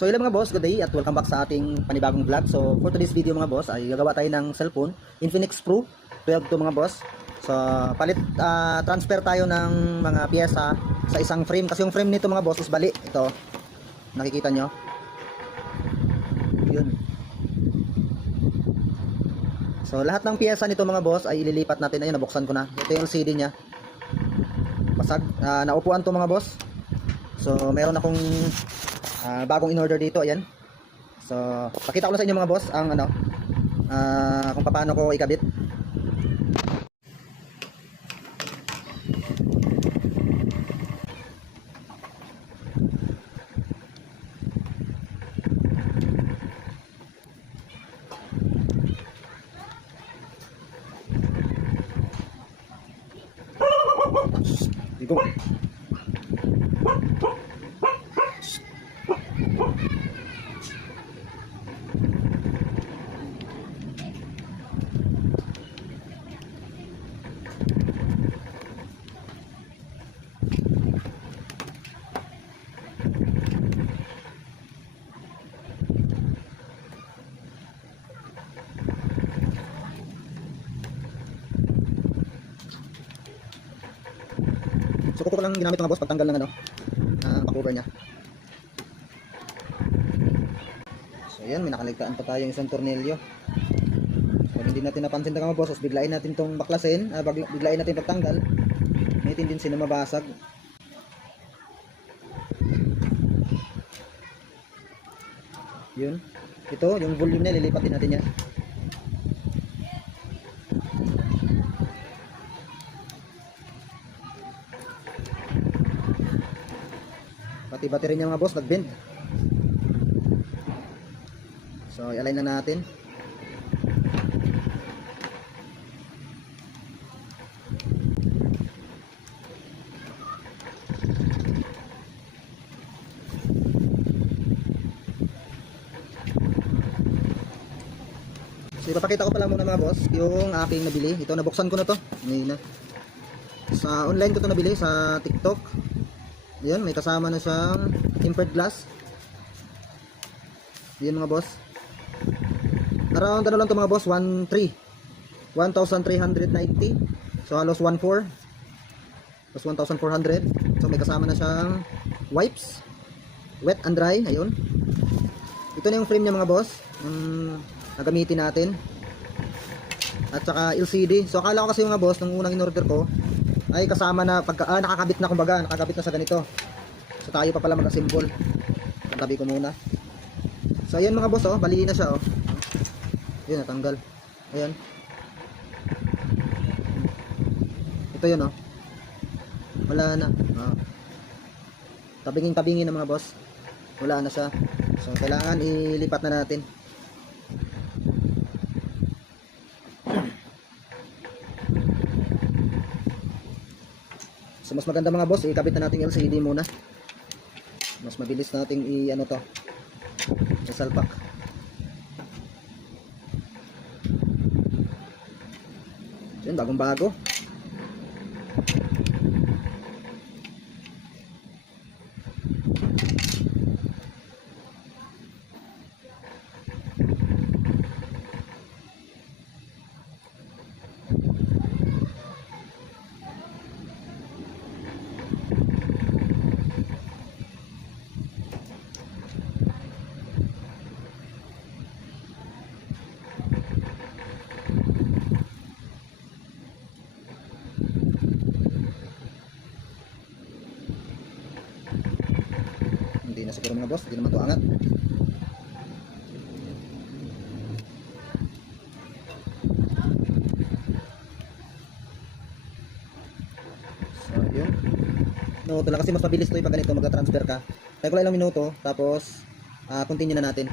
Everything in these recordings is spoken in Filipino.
So yun mga boss, good day at welcome back sa ating panibagong vlog. So for today's video mga boss ay gagawa tayo ng cellphone Infinix Pro 12 to mga boss. So transfer tayo ng mga piyesa sa isang frame kasi yung frame nito mga boss is bali. Ito, nakikita nyo. Yun. So lahat ng piyesa nito mga boss ay ililipat natin. Ayun, nabuksan ko na. Ito yung LCD nya. Basag, naupuan to mga boss. So meron akong bagong in-order dito, ayan. So, pakita ko lang sa inyo mga boss ang kung paano ko ikabit. Dito. So, kuko lang ginamit mga boss pagtanggal ng pa-cover niya. So, ayan, may nakaligtaan pa tayong isang tornilyo. Pag hindi natin napansin mga boss, biglain natin itong baklasin, biglain natin pagtanggal. May tendency na mabasag. Yun. Ito, yung volume niya, lilipat din natin yan. Pati battery niya mga boss, nag-bend. So, i-align na natin. So, ipapakita ko pala muna mga boss yung aking nabili. Ito, nabuksan ko na to. Ngayon na. Sa online ko to nabili, sa TikTok. Ayan, may kasama na siyang tempered glass. Ayan mga boss. Around ano lang to mga boss, 1,390. So halos 1,400. Plus 1,400. So may kasama na siyang wipes, wet and dry. Ayun. Ito na yung frame niya mga boss, na gamitin natin. At saka LCD. So akala ko kasi mga boss, nung unang in-order ko ay kasama na nakakabit na, kumbaga nakakabit na sa ganito. So tayo pa pala mag-assemble. Tabi ko muna. So ayan mga boss, bali na siya. Ayan, natanggal. Ayan. Ito yun. Wala na. Tabingin na mga boss. Wala na siya. So kailangan ilipat na natin. So mas maganda mga boss, ikabit na natin LCD muna. Mas mabilis nating isalpak. Yan, bagong bago. Hindi na siguro mga boss, hindi naman ito angat. So yun, minuto lang kasi mas mabilis ito pag ganito magka-transfer ka. Kaya ko lang ilang minuto, tapos continue na natin.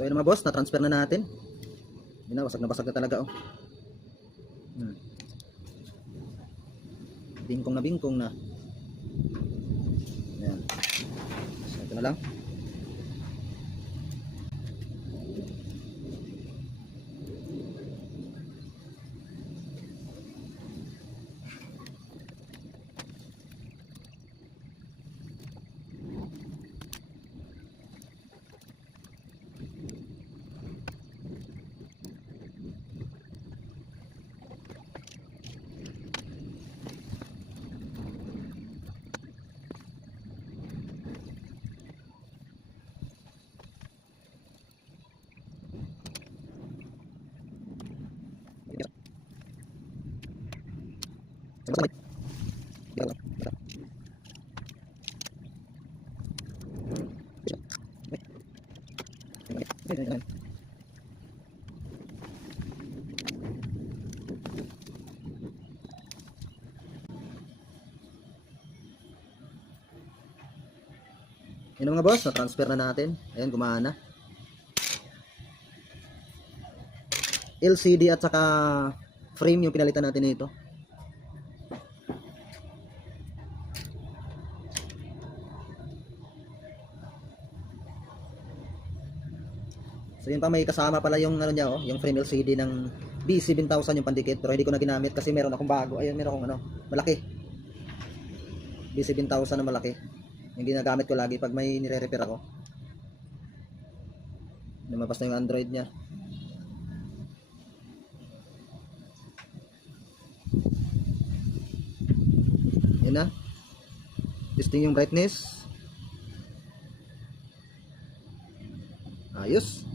So yun mga boss, na-transfer na natin. Yun na, basag na talaga oh. Bingkong na. Ayan. So ito na lang. Yun mga boss, na-transfer na natin. Ayan, gumana. LCD at saka frame yung pinalitan natin nito. So yun pa, may kasama pala yung ano niya oh, yung frame LCD ng B7000 yung pandikit, pero hindi ko na ginamit kasi meron akong bago. Ayun, meron akong ano, malaki. B7000 na malaki. Yung ginagamit ko lagi pag may nire-repair ako. Lumabas na yung Android niya. Yan na. Testing yung brightness. Ayos.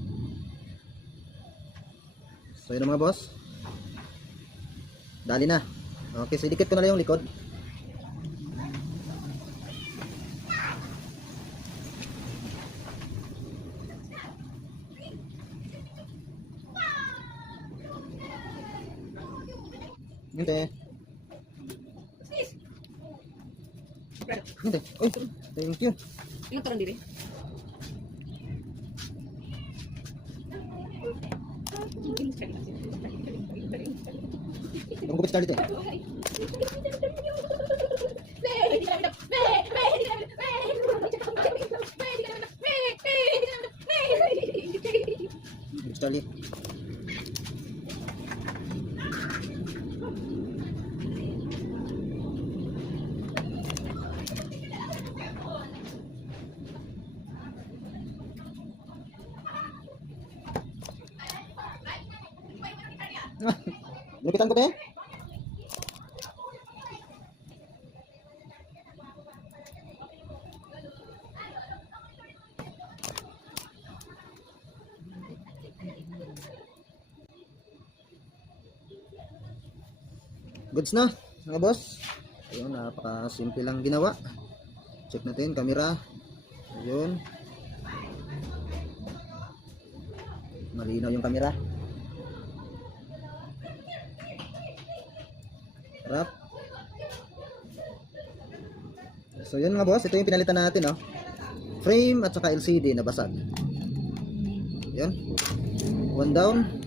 So yun mga boss. Dali na. Okay, so idikit ko na lang yung likod. Hindi. Hindi. Oy, thank you. Yung turun diri. Ang gupit dito. Charlie. Lupitan ko ba? Goods na mga boss. Ayun, napaka-simple lang ginawa. Check natin camera. Ayun. Malinaw yung camera. Harap. So yun mga boss, ito yung pinalitan natin oh. Frame at saka LCD na basag. Yun. One down.